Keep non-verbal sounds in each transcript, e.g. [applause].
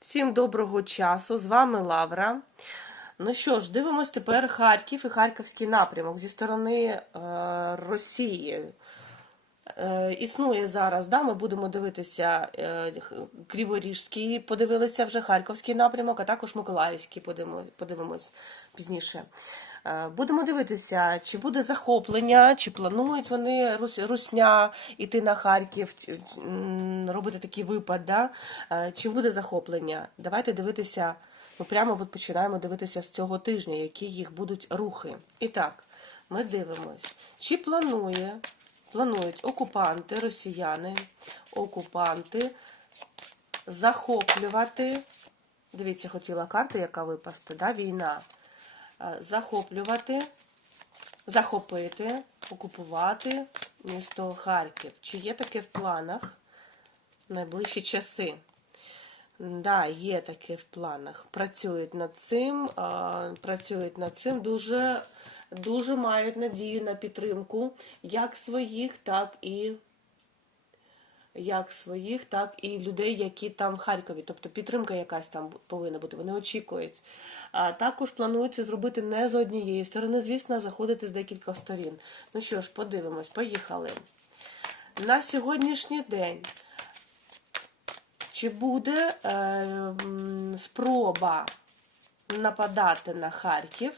Всім доброго часу, з вами Лавра. Ну що ж, дивимось тепер Харків і Харківський напрямок зі сторони е, Росії. Е, існує зараз, да, ми будемо дивитися е, Криворіжський, подивилися вже Харківський напрямок, а також Миколаївський подивимо- подивимось пізніше. Е, Будемо дивитися, чи буде захоплення, чи планують вони Рус- Русня іти на Харків, робити такий випад, да? Е, чи буде захоплення. Давайте дивитися, ми прямо от починаємо дивитися з цього тижня, які їх будуть рухи. І так, ми дивимось, чи планує, планують окупанти, росіяни, окупанти захоплювати. Дивіться, хотіла карта, яка випасти, да? війна. Е, Захоплювати, захопити, окупувати місто Харків. Чи є таке в планах в найближчі часи? Да, є таке в планах. Працюють над цим, працюють над цим дуже, дуже мають надію на підтримку як своїх, так і як своїх, так і людей, які там в Харкові. Тобто підтримка якась там повинна бути. Вони очікують. А також планується зробити не з однієї сторони, звісно, заходити з декількох сторін. Ну що ж, подивимось, поїхали. На сьогоднішній день чи буде е, спроба нападати на Харків?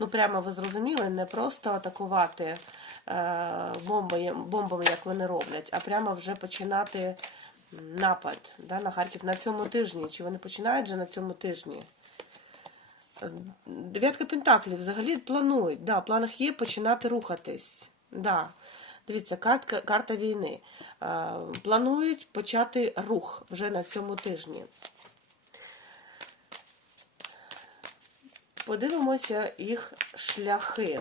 Ну, прямо ви зрозуміли, не просто атакувати е, бомбами, як вони роблять, а прямо вже починати напад да, на Харків на цьому тижні. Чи вони починають вже на цьому тижні? Дев'ятка Пентаклів взагалі планують. Да, в планах є починати рухатись. Да. Дивіться, картка, карта війни. Е, Планують почати рух вже на цьому тижні. Подивимося їх шляхи.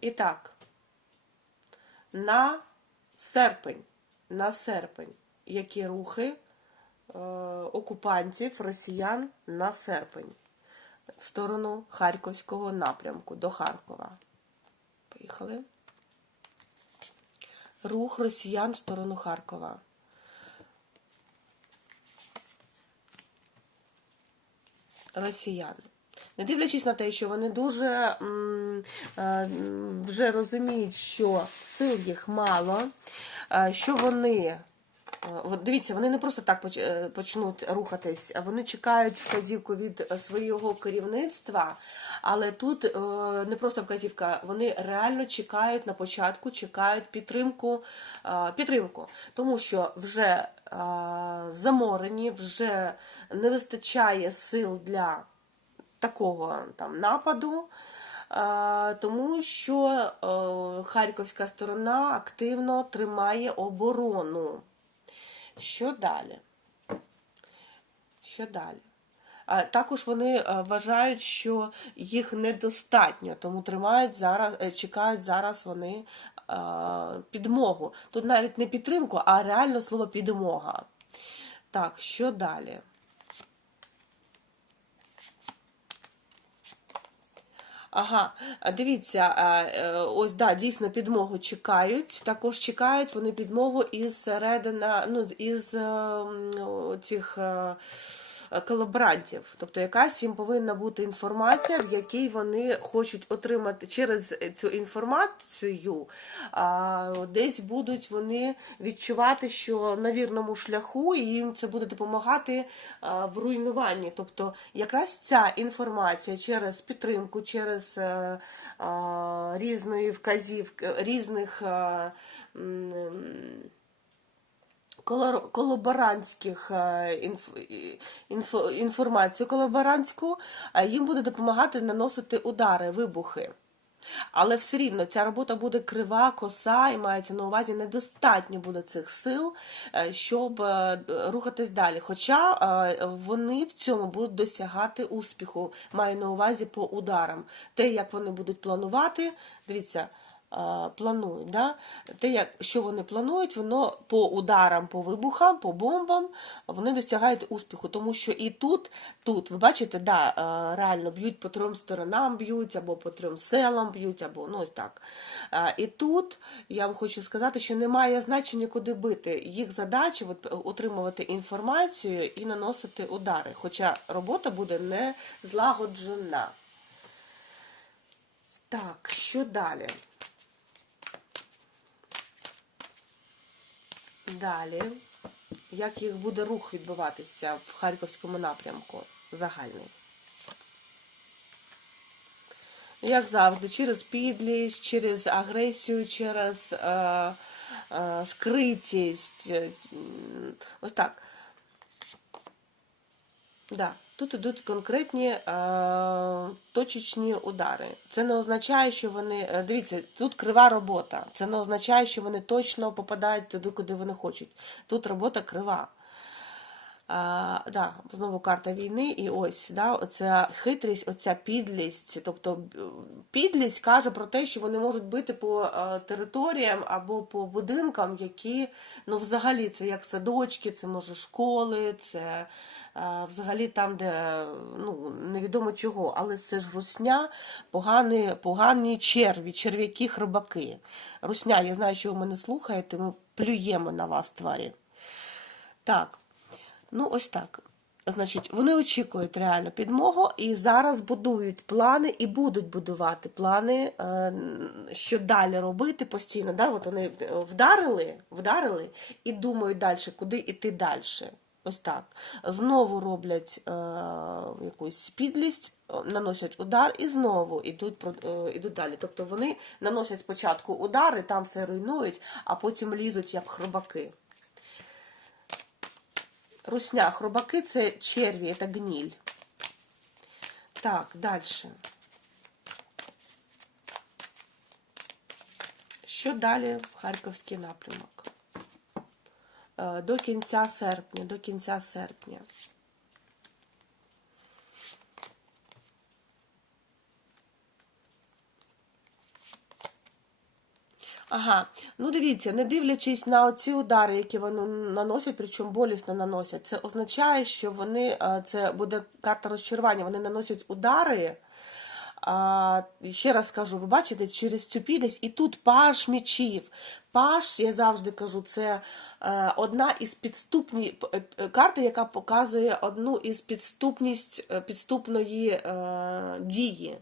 І так, на серпень, на серпень, які рухи е, окупантів, росіян на серпень в сторону Харківського напрямку до Харкова. Поїхали. Рух росіян в сторону Харкова. Росіян. Не дивлячись на те, що вони дуже е, вже розуміють, що сил їх мало, е, що вони. е, дивіться, вони не просто так почнуть рухатись, вони чекають вказівку від свого керівництва, але тут не просто вказівка, вони реально чекають на початку, чекають підтримку, підтримку, тому що вже заморені, вже не вистачає сил для такого там нападу. Тому що е, харківська сторона активно тримає оборону. Що далі? Що далі? Також вони е, вважають, що їх недостатньо, тому тримають зараз, е, чекають зараз вони підмогу. Тут навіть не підтримку, а реально слово підмога. Так, що далі? Ага, дивіться, е, ось да, дійсно підмогу чекають. Також чекають вони підмогу із середина, ну, із е, цих е, колаборантів. Тобто якась їм повинна бути інформація, в якій вони хочуть отримати через цю інформацію, десь будуть вони відчувати, що на вірному шляху, і їм це буде допомагати в руйнуванні. Тобто, якраз ця інформація через підтримку, через е, різної вказівки, різних. Колаборантських е, інф, інформацію колаборантську, їм буде допомагати наносити удари, вибухи. Але все рівно ця робота буде крива, коса, і мається на увазі недостатньо буде цих сил, е, щоб е, рухатись далі. Хоча вони в цьому будуть досягати успіху, маю на увазі по ударам. Те, як вони будуть планувати, дивіться, планують. Да? Те, як, що вони планують, воно по ударам, по вибухам, по бомбам вони досягають успіху. Тому що і тут, тут ви бачите, да, е, реально б'ють по трьом сторонам, б'ють, або по трьом селам б'ють, або ну ось так. Е, І тут я вам хочу сказати, що немає значення, куди бити. Їх задача от, отримувати інформацію і наносити удари. Хоча робота буде не злагоджена. Так, що далі? Далі, як їх буде рух відбуватися в Харківському напрямку загальний? Як завжди, через підлість, через агресію, через е, е, скритість. е, Ось так. Да, тут ідуть конкретні е, точечні удари. Це не означає, що вони. е, Дивіться, тут крива робота. Це не означає, що вони точно попадають туди, куди вони хочуть. Тут робота крива. Да, знову карта війни, і ось да, оця хитрість, оця підлість. Тобто підлість каже про те, що вони можуть бити по е, територіям або по будинкам, які ну, взагалі це як садочки, це може школи, це е, взагалі там, де ну, невідомо чого, але це ж русня, погані, погані черві, черв'яки, хробаки. Русня, я знаю, що ви мене слухаєте, ми плюємо на вас, тварі. Так. Ну, ось так. Значить, вони очікують реально підмогу і зараз будують плани і будуть будувати плани, е, що далі робити постійно. Да? От вони вдарили, вдарили і думають далі, куди йти далі. Ось так. Знову роблять е, якусь підлість, е, наносять удар і знову йдуть, е, йдуть далі. Тобто вони наносять спочатку удари, там все руйнують, а потім лізуть як хробаки. Русня, хробаки це черві, це гніль. Так, далі. Що далі в Харківський напрямок? Е, До кінця серпня, до кінця серпня. Ага, ну дивіться, не дивлячись на оці удари, які вони наносять, причому болісно наносять, це означає, що вони, це буде карта розчарування, вони наносять удари. А, ще раз кажу, ви бачите, через цю підлість, і тут паш мечів. Паш, я завжди кажу, це е, одна із підступні е, карти, яка показує одну із підступність е, підступної е, дії.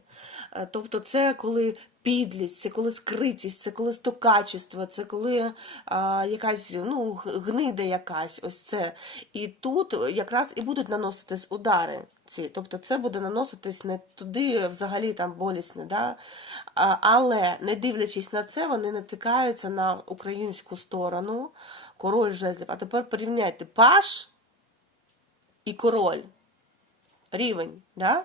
Тобто, це коли підлість, це коли скритість, це коли стокачество, це коли а, якась ну, гнида якась, ось це. І тут якраз і будуть наноситись удари. Ці. Тобто це буде наноситись не туди взагалі там болісне. Да? А, але не дивлячись на це, вони натикаються на українську сторону, король жезлів. А тепер порівняйте паш і король рівень. Да?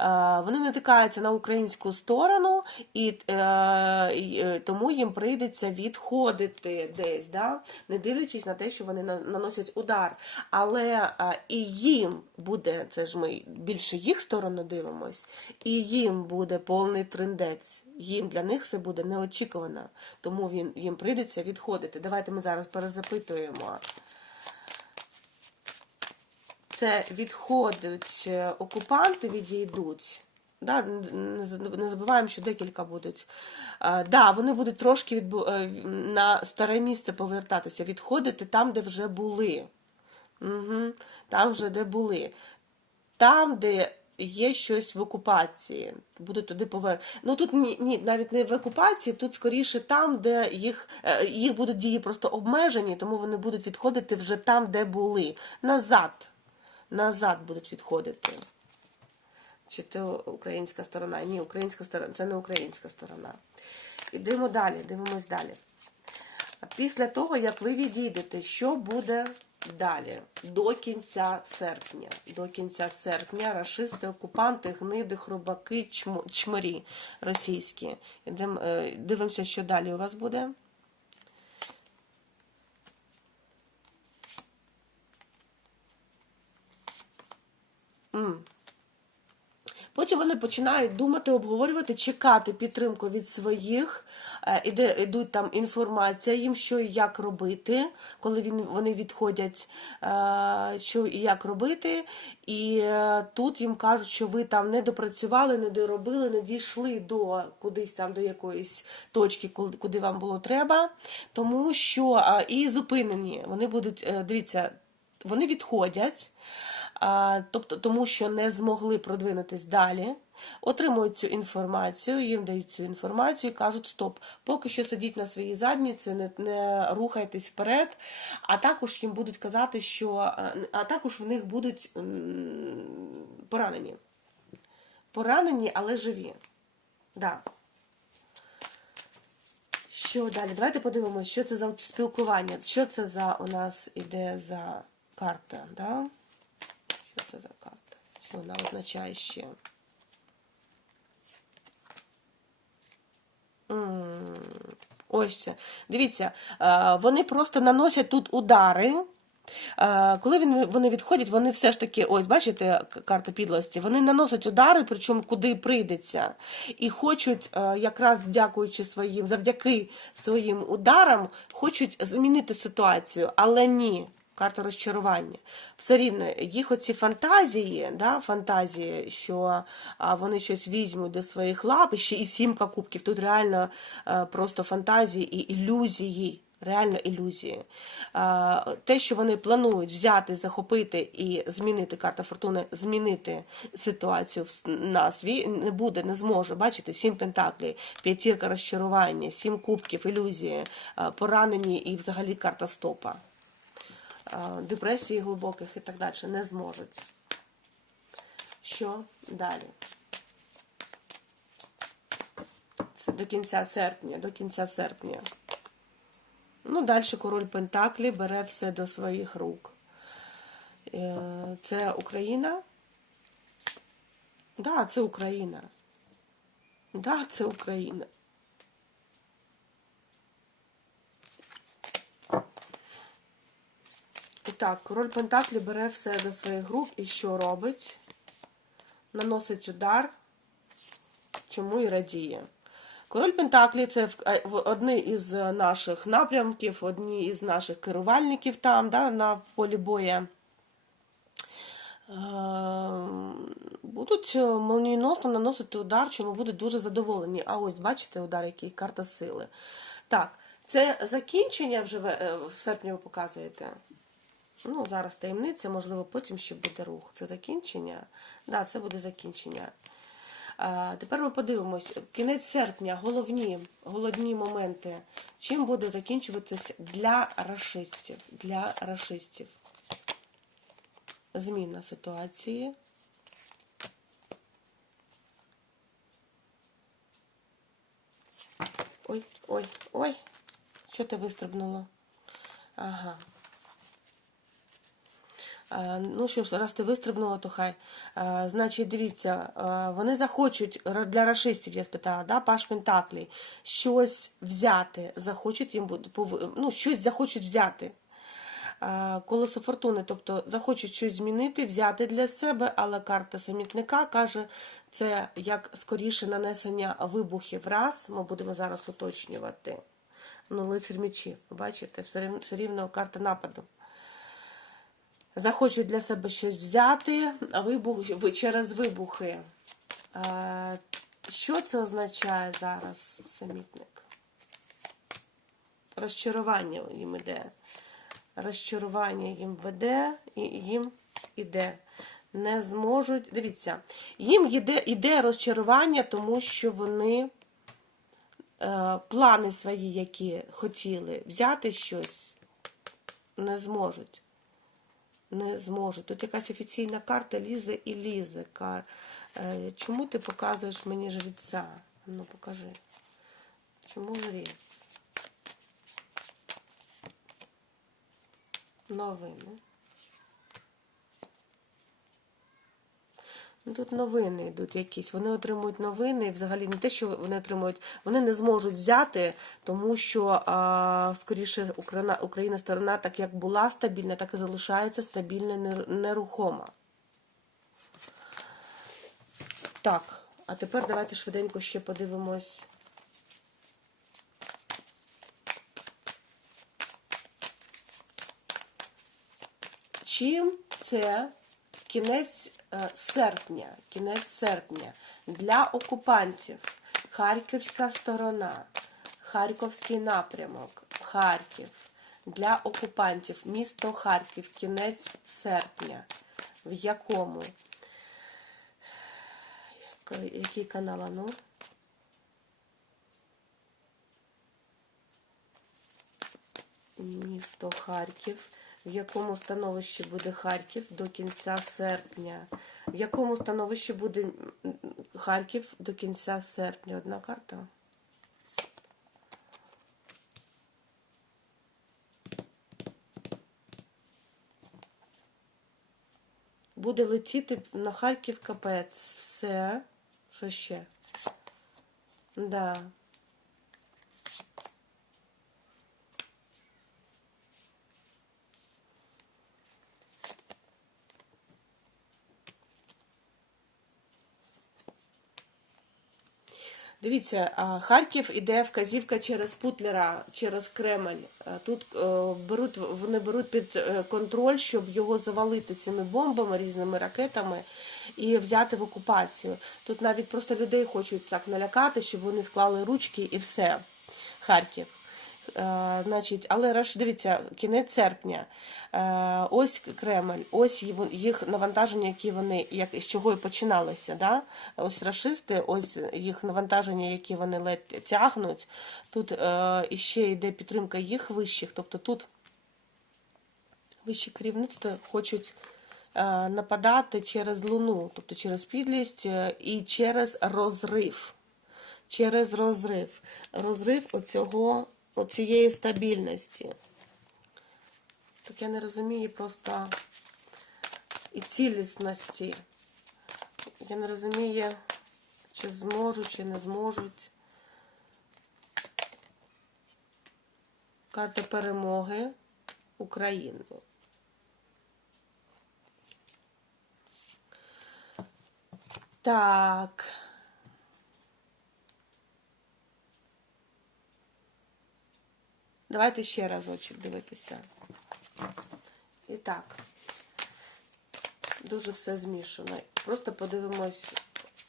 Е, Вони натикаються на українську сторону, і, е, е, тому їм прийдеться відходити десь, да? не дивлячись на те, що вони на- наносять удар. Але і їм буде, це ж ми більше їх сторону дивимось, і їм буде повний трендець. Їм для них це буде неочікувано, тому він, їм прийдеться відходити. Давайте ми зараз перезапитуємо це відходять е, окупанти, відійдуть. Да, не забуваємо, що декілька будуть. А, да, вони будуть трошки відбу... е, на старе місце повертатися, відходити там, де вже були. Угу. Там вже де були. Там, де є щось в окупації. Будуть туди повер... Ну тут ні, ні, навіть не в окупації, тут скоріше там, де їх, е, їх будуть дії просто обмежені, тому вони будуть відходити вже там, де були. Назад. Назад будуть відходити. Чи то українська сторона? Ні, українська сторона, це не українська сторона. Ідемо далі, дивимось далі. Після того, як ви відійдете, що буде далі? До кінця серпня. До кінця серпня рашисти, окупанти, гниди, хробаки, чмо- чмарі російські. Е, дивимося, що далі у вас буде. Потім вони починають думати, обговорювати, чекати підтримку від своїх, е, іде йдуть там інформація їм, що і як робити, коли він, вони відходять, е, що і як робити. І е, тут їм кажуть, що ви там не допрацювали, не доробили, не дійшли до кудись там до якоїсь точки, куди- вам було треба. Тому що і зупинені. Вони будуть, дивіться, вони відходять, тобто тому, що не змогли продвинутись далі, отримують цю інформацію, їм дають цю інформацію і кажуть: стоп, поки що сидіть на своїй задніці, не, не рухайтесь вперед. А також їм будуть казати, що а, також в них будуть поранені. Поранені, але живі. Да. Що далі? Давайте подивимося, що це за спілкування. Що це за у нас іде за карта, да? Це за карта? Що вона означає ще? Ось це. Дивіться, е, вони просто наносять тут удари. Е, Коли вони відходять, вони все ж таки, ось бачите, карта підлості, вони наносять удари, причому куди прийдеться, і хочуть, е, якраз дякуючи своїм, завдяки своїм ударам, хочуть змінити ситуацію, але ні. Карта розчарування. Все рівно їх оці фантазії, да, фантазії, що вони щось візьмуть до своїх лап, і ще і сімка кубків. Тут реально е, просто фантазії і ілюзії. Реально ілюзії. А, Те, що вони планують взяти, захопити і змінити карта фортуни, змінити ситуацію в с- назві, не буде, не зможе. Бачите, сім пентаклей, п'ятірка розчарування, сім кубків, ілюзії, а, поранені і взагалі карта стопа. А, Депресії глибоких і так далі не зможуть. Що далі? Це до кінця серпня, до кінця серпня. Ну, далі король Пентаклі бере все до своїх рук. Е, Це Україна? Да, це Україна. Да, це Україна. І так, король Пентаклі бере все до своїх рук і що робить? Наносить удар, чому і радіє. Король Пентаклі це е, одні із наших напрямків, одні із наших керувальників там, да, на полі боя. Е, Будуть е, молнієносно наносити удар, чому будуть дуже задоволені. А ось бачите удар, який карта сили. Так, це закінчення вже в серпні ви показуєте. Ну, зараз таємниця, можливо, потім ще буде рух. Це закінчення? Так, да, це буде закінчення. А, тепер ми подивимось. Кінець серпня, головні, головні моменти. Чим буде закінчуватися для рашистів? Для рашистів. Зміна ситуації. Ой, ой, ой. Що ти вистрибнула? Ага. Е, Ну що ж, раз ти вистрибнула, то хай. Е, Значить, дивіться, е, вони захочуть для рашистів, я спитала, да, Паш Пентаклі, щось взяти, захочуть їм ну, щось захочуть взяти. Колесо фортуни, тобто захочуть щось змінити, взяти для себе, але карта самітника каже, це як скоріше нанесення вибухів. Раз, ми будемо зараз уточнювати. Ну, лицар мечів, бачите, все рівно карта нападу захочуть для себе щось взяти, вибух через вибухи. Що це означає зараз, самітник? Розчарування їм іде. Розчарування їм веде і їм іде. Не зможуть. Дивіться, їм іде, іде розчарування, тому що вони е, плани свої, які хотіли взяти щось, не зможуть не зможу. Тут якась офіційна карта лізе і лізе. Чому ти показуєш мені жреця? Ну покажи. Чому жрець? Новини. Тут новини йдуть якісь. Вони отримують новини, і взагалі не те, що вони отримують, вони не зможуть взяти, тому що а, скоріше Україна, Україна сторона, так як була стабільна, так і залишається стабільна, нерухома. Так, а тепер давайте швиденько ще подивимось. Чим це кінець е, серпня, кінець серпня. Для окупантів, Харківська сторона, Харківський напрямок, Харків, для окупантів, місто Харків, кінець серпня, в якому? Який- канал, а ну? Місто Харків. В якому становищі буде Харків до кінця серпня? В якому становищі буде Харків до кінця серпня? Одна карта. Буде летіти на Харків капець. Все. Що ще? Да. Дивіться, Харків іде вказівка через Путлера, через Кремль. Тут е, беруть, вони беруть під е, контроль, щоб його завалити цими бомбами, різними ракетами і взяти в окупацію. Тут навіть просто людей хочуть так налякати, щоб вони склали ручки і все. Харків. Е, значить, але раш, дивіться, кінець серпня. Е, ось Кремль, ось їх- навантаження, які вони, як з чого і починалося. Да? Ось рашисти, ось їх навантаження, які вони ледь тягнуть. Тут е, іще йде підтримка їх вищих, тобто тут вищі керівництва хочуть нападати через луну, тобто через підлість і через розрив. Через розрив. Розрив оцього, оцієї стабільності. Так я не розумію просто і цілісності. Я не розумію, чи зможуть, чи не зможуть. Карта перемоги України. Так. Давайте ще разочок дивитися. І так. Дуже все змішано. Просто подивимось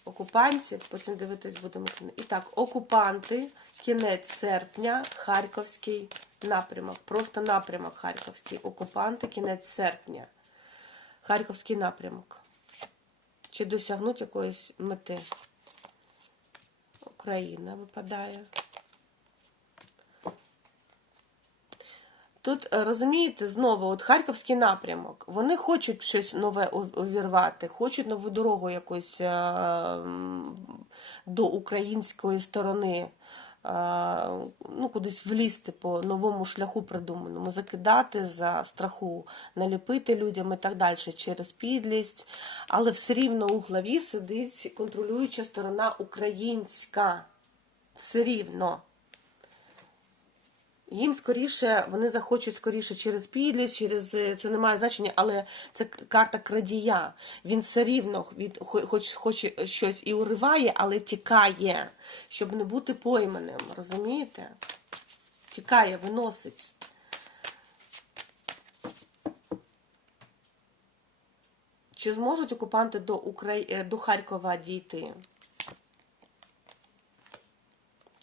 окупантів, потім дивитись будемо. І так, окупанти, кінець серпня, Харківський напрямок. Просто напрямок Харківський. Окупанти, кінець серпня. Харківський напрямок. Чи досягнуть якоїсь мети? Україна випадає. Тут е, розумієте, знову от харківський напрямок. Вони хочуть щось нове увірвати, хочуть нову дорогу якусь е, до української сторони, е, ну, кудись влізти по новому шляху придуманому, закидати за страху, наліпити людям і так далі через підлість. Але все рівно у главі сидить контролююча сторона українська. Все рівно. Їм скоріше, вони захочуть скоріше через підлість, через е, це не має значення, але це карта крадія. Він все рівно від хо- хоч хоче щось і уриває, але тікає, щоб не бути пойманим. Розумієте? Тікає, виносить. Чи зможуть окупанти до Украї... е, до Харкова дійти?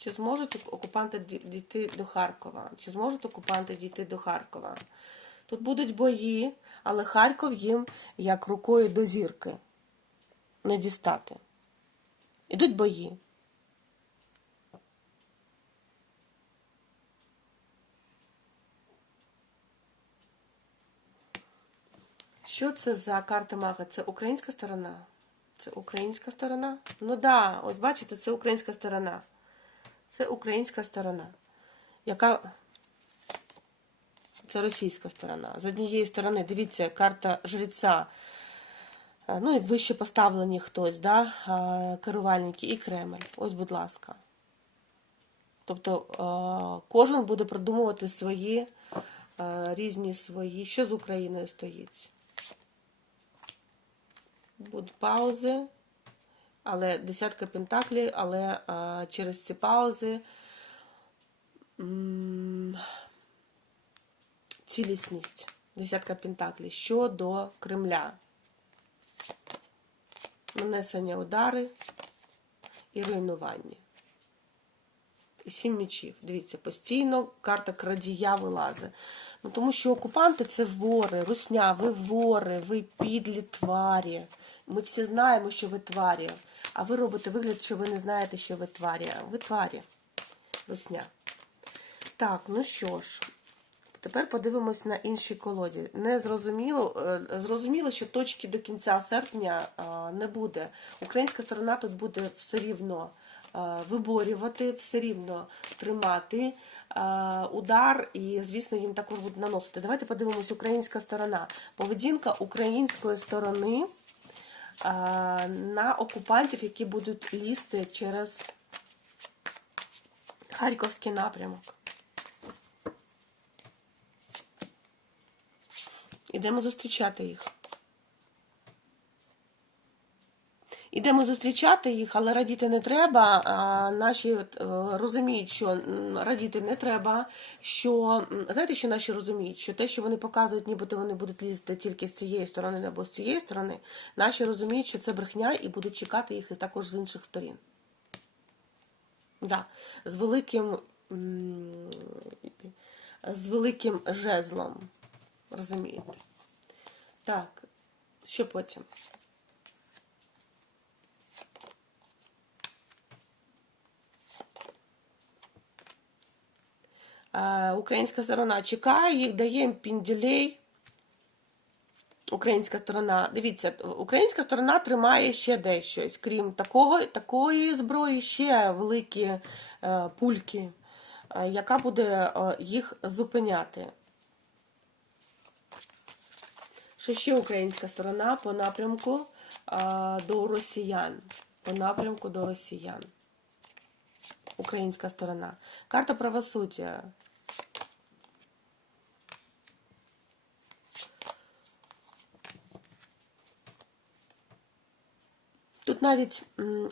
Чи зможуть окупанти дійти до Харкова? Чи зможуть окупанти дійти до Харкова? Тут будуть бої, але Харків їм як рукою до зірки не дістати. Ідуть бої. Що це за карта мага? Це українська сторона? Це українська сторона? Ну да, ось бачите, це українська сторона. Це українська сторона, яка. Це російська сторона. З однієї сторони, дивіться, карта жреця. Е, Ну і вище поставлені хтось, да? керувальники і Кремль. Ось, будь ласка. Тобто е, кожен буде продумувати свої е, різні свої. Що з Україною стоїть? Будуть паузи. Але десятка пентаклів, але а, через ці паузи м, цілісність. Десятка пентаклів щодо Кремля. Нанесення удари і руйнування. І сім мечів. Дивіться, постійно карта крадія вилазить. Ну, тому що окупанти це вори, русня, ви вори, ви підлі тварі. Ми всі знаємо, що ви тварі. А ви робите вигляд, що ви не знаєте, що ви тварі. Ви тварі. Русня. Так, ну що ж. Тепер подивимось на інші колоді. Не зрозуміло, е, зрозуміло, що точки до кінця серпня е, не буде. Українська сторона тут буде все рівно е, виборювати, все рівно тримати удар, і, звісно, їм також буде наносити. Давайте подивимось, українська сторона. Поведінка української сторони на окупантів, які будуть лізти через Харківський напрямок. Ідемо зустрічати їх. Ідемо зустрічати їх, але радіти не треба. А наші е, розуміють, що радіти не треба. Що знаєте, що наші розуміють, що те, що вони показують, нібито вони будуть лізти тільки з цієї сторони або з цієї сторони, наші розуміють, що це брехня і будуть чекати їх і також з інших сторін. Да, з великим з великим жезлом. Розумієте? Так, що потім? Українська сторона чекає, їх дає їм піндюлей. Українська сторона, дивіться, українська сторона тримає ще дещось. Крім такого, такої зброї, ще великі е, пульки, е, яка буде е, їх зупиняти. Що ще українська сторона по напрямку а, до росіян. По напрямку до росіян. Українська сторона. Карта правосуддя. Тут навіть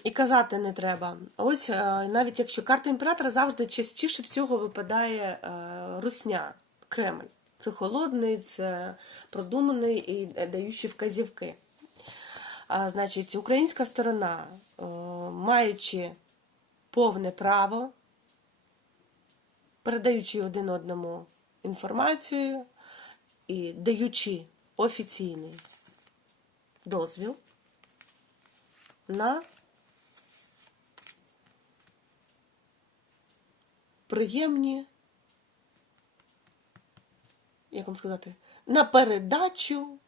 і казати не треба. Ось е, навіть якщо карта імператора завжди частіше всього випадає е, русня, Кремль. Це холодний, це продуманий і даючий вказівки. А, значить, українська сторона, е, маючи повне право, передаючи один одному інформацію і даючи офіційний дозвіл на приємні як вам сказати, на передачу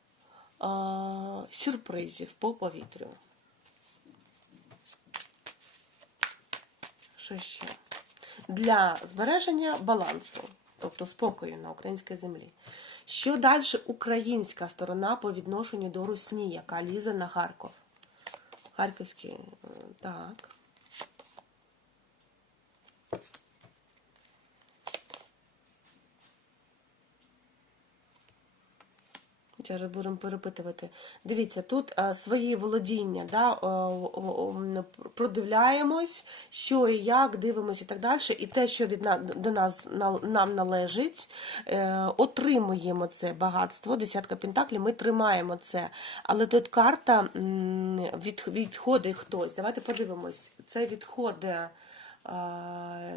а, сюрпризів по повітрю. Що ще? Для збереження балансу, тобто спокою на українській землі. Що далі українська сторона по відношенню до Русні, яка лізе на Харків? Харківський, е, так. Зараз будемо перепитувати. Дивіться, тут а, свої володіння, да, продивляємось, що і як, дивимося і так далі. І те, що від до нас на, нам належить, е, отримуємо це багатство, десятка пентаклів, ми тримаємо це. Але тут карта від, відходить хтось. Давайте подивимось. Це відходить. е,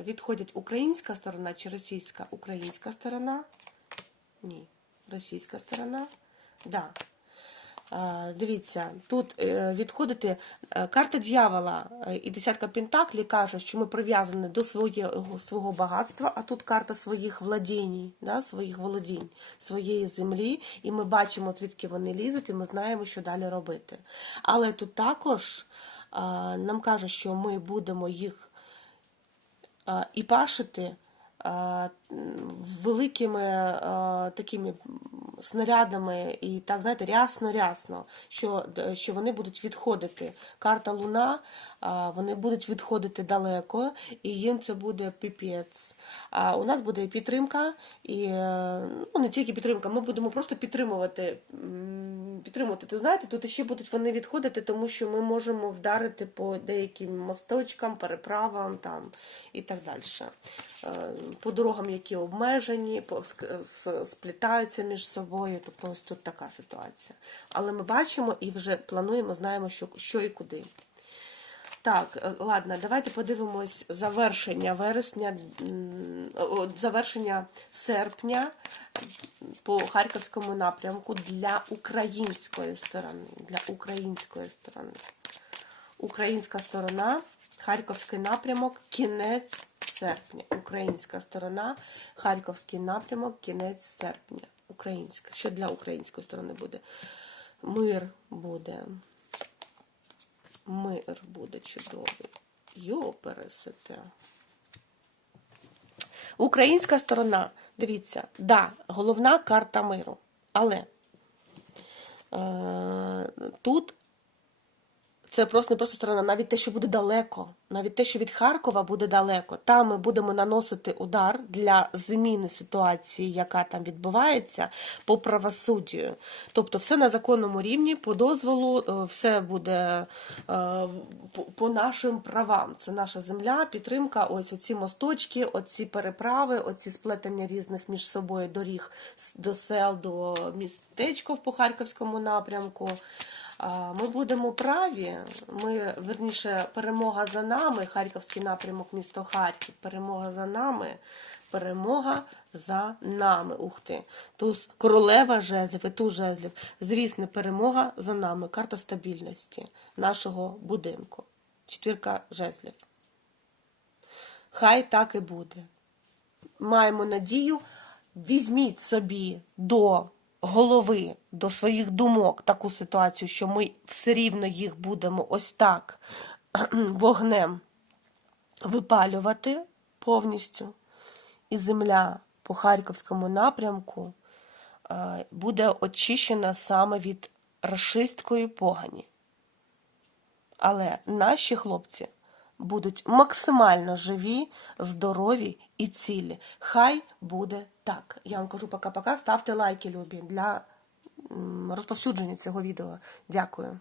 Відходить українська сторона чи російська? Українська сторона? Ні. Російська сторона. Да. Дивіться, тут е, відходити е, карта дьявола е, і десятка пентаклів каже, що ми прив'язані до свого, свого багатства, а тут карта своїх владінь, да, своїх володінь, своєї землі, і ми бачимо, звідки вони лізуть, і ми знаємо, що далі робити. Але тут також нам каже, що ми будемо їх і пашити великими а, такими снарядами і так, знаєте, рясно-рясно, що, що вони будуть відходити. Карта Луна, а, вони будуть відходити далеко, і їм це буде піпець. А у нас буде підтримка, і е, ну, не тільки підтримка, ми будемо просто підтримувати. підтримувати. Ти знаєте, тут ще будуть вони відходити, тому що ми можемо вдарити по деяким мосточкам, переправам там і так далі. Е, По дорогам, які обмежені, сплітаються між собою. Тобто ось тут така ситуація. Але ми бачимо і вже плануємо, знаємо, що, що і куди. Так, е, ладно, давайте подивимось завершення вересня, завершення серпня по харківському напрямку для української сторони. Для української сторони. Українська сторона, Харківський напрямок, кінець серпня. Українська сторона, Харківський напрямок, кінець серпня. Українська. Що для української сторони буде? Мир буде. Мир буде чудовий. Йо, пересете. Українська сторона, дивіться, да, головна карта миру. Але е, тут це просто не просто сторона, навіть те, що буде далеко, навіть те, що від Харкова буде далеко, там ми будемо наносити удар для зміни ситуації, яка там відбувається, по правосуддю. Тобто, все на законному рівні, по дозволу, е, все буде е, по- нашим правам. Це наша земля, підтримка, ось оці мосточки, оці переправи, оці сплетення різних між собою доріг до сел, до містечків по харківському напрямку. Ми будемо праві. Ми, верніше, перемога за нами. Харківський напрямок, місто Харків. Перемога за нами. Перемога за нами. Ух ти. Туз королева жезлів і туз жезлів. Звісно, перемога за нами. Карта стабільності нашого будинку. Четвірка жезлів. Хай так і буде. Маємо надію, візьміть собі до голови, до своїх думок таку ситуацію, що ми все рівно їх будемо ось так [clears throat] вогнем випалювати повністю. І земля по Харківському напрямку е, буде очищена саме від рашистської погані. Але наші хлопці будуть максимально живі, здорові і цілі. Хай буде так. Я вам кажу пока-пока. Ставте лайки, любі, для розповсюдження цього відео. Дякую.